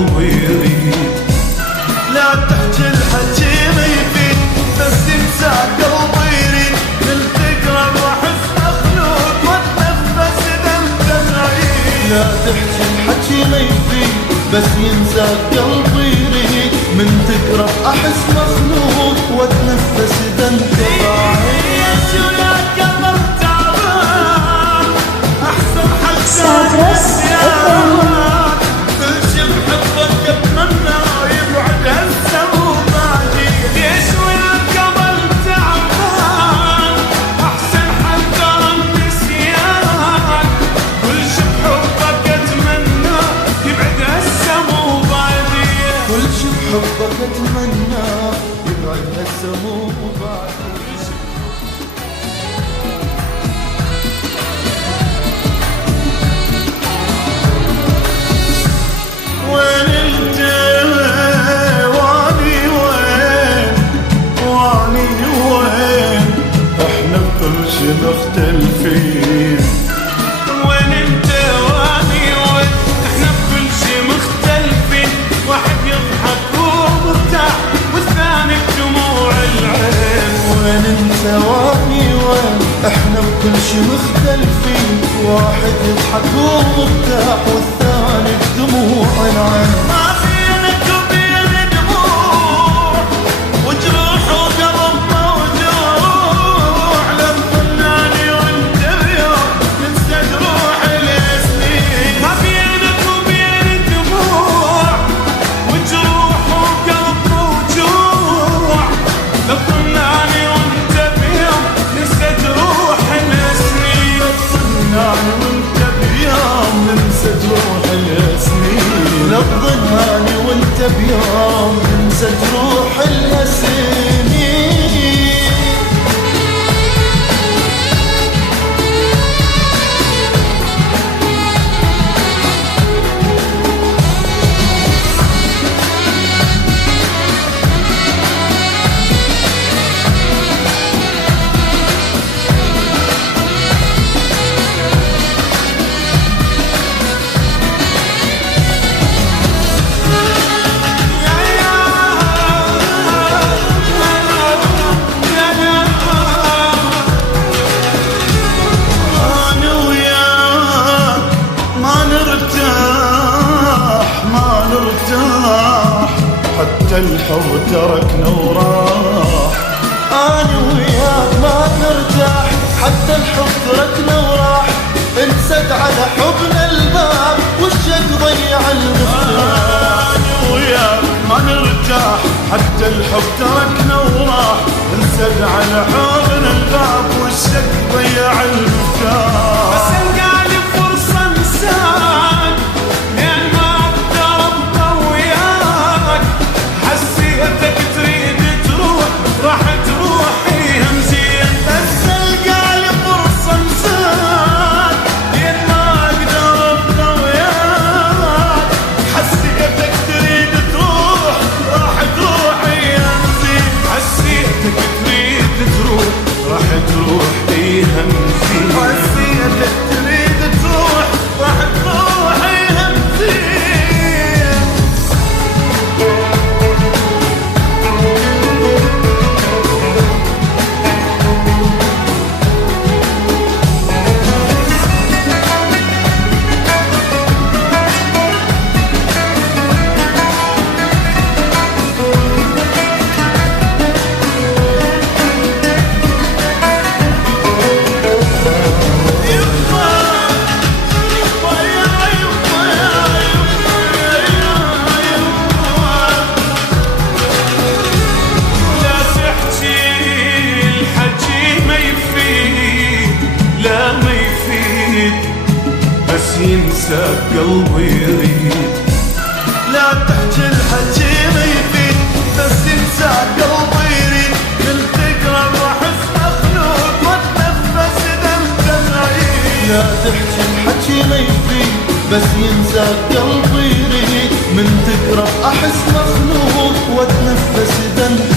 قلبي يريد. لا تحكي الحكي ما يفيد بس ينسى قلبي يريد. من تقرب واحس مخلوق واتنفس اذا انت بعيد. لا تحكي الحكي ما يفيد بس ينسى قلبي يريد. من تقرب احس مخلوق واتنفس اذا انت بعيد. حبك اتمنى يبعد هالسمو وبعد. وين انت واني وين واني وين احنا بكل شي مختلفين. وين انت واني وين احنا بكل شي مختلفين. واحد يضحك والثاني بدموع العين. وين انت واني وين احنا بكل شي مختلفين. واحد يضحك ومرتاح والثاني بدموع العين. ما بينك وبين دموع وجروح وقلب موجوع. لا تظنني وانت بيوم ننسى جروح السنين. ما بينك وبين دموع وجروح وقلب موجوع. لا تظنني وانت بيوم ننسى جروح السنين. لا تظنني وانت بيوم ننسى جروح السنين. لا تظنني وانت بيوم ننسى جروح السنين. حتى الحب تركنا وراح. أنا وياك ما نرتاح حتى الحب تركنا وراح. انسد على حبنا الباب والشك ضيع المفتاح. أنا وياك ما نرتاح حتى الحب تركنا وراح. انسد على حبنا الباب والشك ضيع المفتاح. بس القى لي فرصة انساك لين ما اقدر ابقى وياك. حسيتك تريد تروح راح تروحي همزين. بس القى لي فرصة انساك لين ما اقدر ابقى وياك. حسيتك تريد تروح راح تروحي همزين. حسيتك تريد تروح راح تروحي همزين. حسيتك تريد تروح راح تروحي همزين. ينسى قلبي يريد. لا تحكي الحكي ما يفيد بس ينسى قلبي يريد. من تقرب واحس مخلوق واتنفس اذا انت بعيد. لا تحكي الحكي ما يفيد بس ينسى قلبي يريد. من تقرب احس مخلوق واتنفس اذا انت